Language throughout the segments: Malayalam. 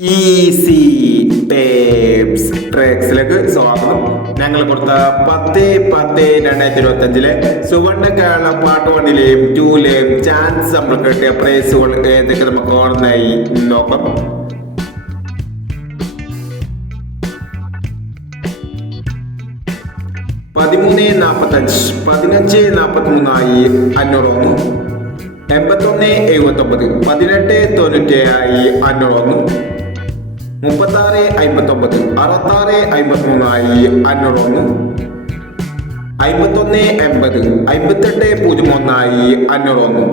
ഈസി ടേപ്സ് ട്രേക്സിലേക്ക് സ്വാഗതം. ഞങ്ങൾ കൊടുത്ത പത്ത് പത്ത് രണ്ടായിരത്തി ഇരുപത്തി അഞ്ചിലെ സുവർണ കേരള പാട്ട് വണ്ണിലെയും ടൂലെയും ചാൻസ് നമ്മൾ കിട്ടിയ പ്രൈസുകൾ ഏതൊക്കെ നമുക്ക് ഓർമ്മയായി നോക്കാം. പതിമൂന്ന് നാൽപ്പത്തഞ്ച് പതിനഞ്ച് നാൽപ്പത്തി മൂന്നായി അഞ്ഞൂറൊന്ന് എൺപത്തൊന്ന് എഴുപത്തൊമ്പത് പതിനെട്ട് തൊണ്ണൂറ്റേഴായി അഞ്ഞൂറൊന്ന് മുപ്പത്താറ് അമ്പത്തൊമ്പത് അറുപത്താറ് അമ്പത്തിമൂന്നായി അഞ്ഞൂറൊന്ന് അമ്പത്തൊന്ന് എൺപത് അമ്പത്തെട്ട് പൂജ്യം ഒന്നായി അഞ്ഞൂറൊന്ന്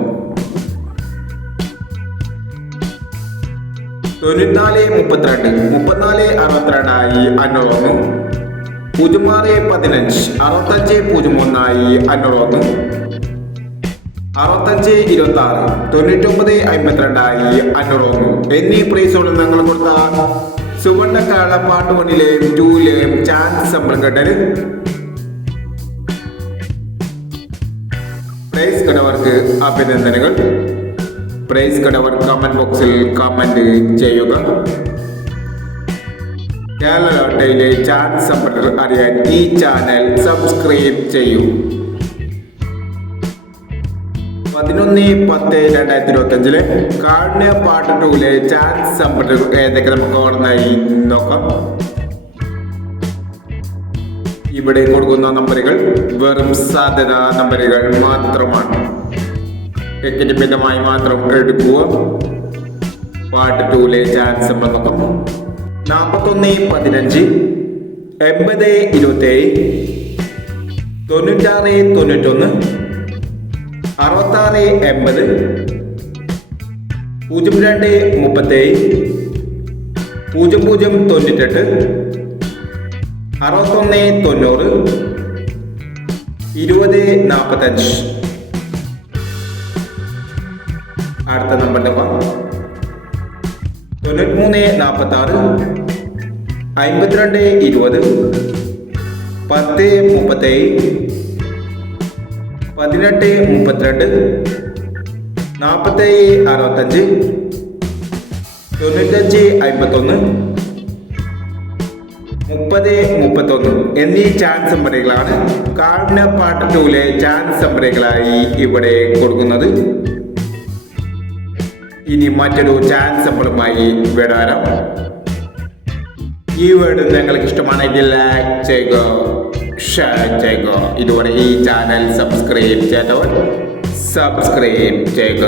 തൊണ്ണൂറ്റിനാല് മുപ്പത്തിരണ്ട് മുപ്പത്തിനാല് അറുപത്തിരണ്ടായി അഞ്ഞൂറൊന്ന് പൂജ്യം ആറ് പതിനഞ്ച് അറുപത്തഞ്ച് പൂജ്യം ഒന്നായി അഞ്ഞൂറൊന്ന് അറുപത്തഞ്ച് ഇരുപത്തി ആറ് തൊണ്ണൂറ്റൊമ്പത് അമ്പത്തിരണ്ടായി അഞ്ഞൂറൊന്ന്. എന്നീ പ്രൈസുകൾ ഞങ്ങൾ കൊടുത്ത സുവർണ കാളപ്പാട്ട് വണ്ണിലെയും ടൂലെയും ചാൻസ് നമ്മൾ കേട്ടത് പ്രൈസ് കടവർക്ക് അഭിനന്ദനങ്ങൾ. പ്രൈസ് കടവർ കമന്റ് ബോക്സിൽ കമന്റ് ചെയ്യുക. കേരളയിലെ ചാൻസ് സമ്പന്നർ അറിയാൻ ഈ ചാനൽ സബ്സ്ക്രൈബ് ചെയ്യൂ. പതിനൊന്ന് പത്ത് രണ്ടായിരത്തി ഇരുപത്തി അഞ്ചിൽ കാണിയ പാട്ട് ടൂലെ ചാൻസ് ഏതൊക്കെ നമുക്ക് ഓർമ്മയായി നോക്കാം. ഇവിടെ കൊടുക്കുന്ന നമ്പറുകൾ വെറും സാധ്യത നമ്പറുകൾ മാത്രമാണ്. ടിക്കറ്റ് മിതമായി മാത്രം എടുക്കുക. പാട്ട് ടൂലെ ചാൻസ് നമ്മൾ നോക്കാം. നാൽപ്പത്തൊന്ന് പതിനഞ്ച് എൺപത് ഇരുപത്തേഴ് തൊണ്ണൂറ്റാറ് തൊണ്ണൂറ്റൊന്ന് അറുപത്താറ് എൺപത് പൂജ്യം രണ്ട് മുപ്പത്തേഴ് പൂജ്യം പൂജ്യം തൊണ്ണൂറ്റെട്ട് അറുപത്തൊന്ന് തൊണ്ണൂറ് ഇരുപത് നാൽപ്പത്തഞ്ച് അടുത്ത നമ്പറിന്റെ തൊണ്ണൂറ്റിമൂന്ന് നാൽപ്പത്തി ആറ് അമ്പത്തിരണ്ട് ഇരുപത് പത്ത് മുപ്പത്തേഴ്. പതിനെട്ട് മുപ്പത്തിരണ്ട് നാൽപ്പത്തേഴ് അറുപത്തഞ്ച് തൊണ്ണൂറ്റഞ്ച് അമ്പത്തൊന്ന് മുപ്പത് മുപ്പത്തൊന്ന് എന്നീ ചാൻസ് നമ്പറുകളാണ് കാർഡിന പാർട്ട് ടൂലെ ചാൻസ് നമ്പറുകളായി ഇവിടെ കൊടുക്കുന്നത്. ഇനി മറ്റൊരു ചാൻസ് നമ്പറുമായി വിടാരം ഈ വീഡിയോ നിങ്ങൾക്ക് ഇഷ്ടമാണെങ്കിൽ ലൈക്ക് ചെയ്യുക. ഷെയർ ചെയ്യുക. ഇതുവരെ ഈ ചാനൽ സബ്സ്ക്രൈബ് ചെയ്തവർ സബ്സ്ക്രൈബ് ചെയ്യുക.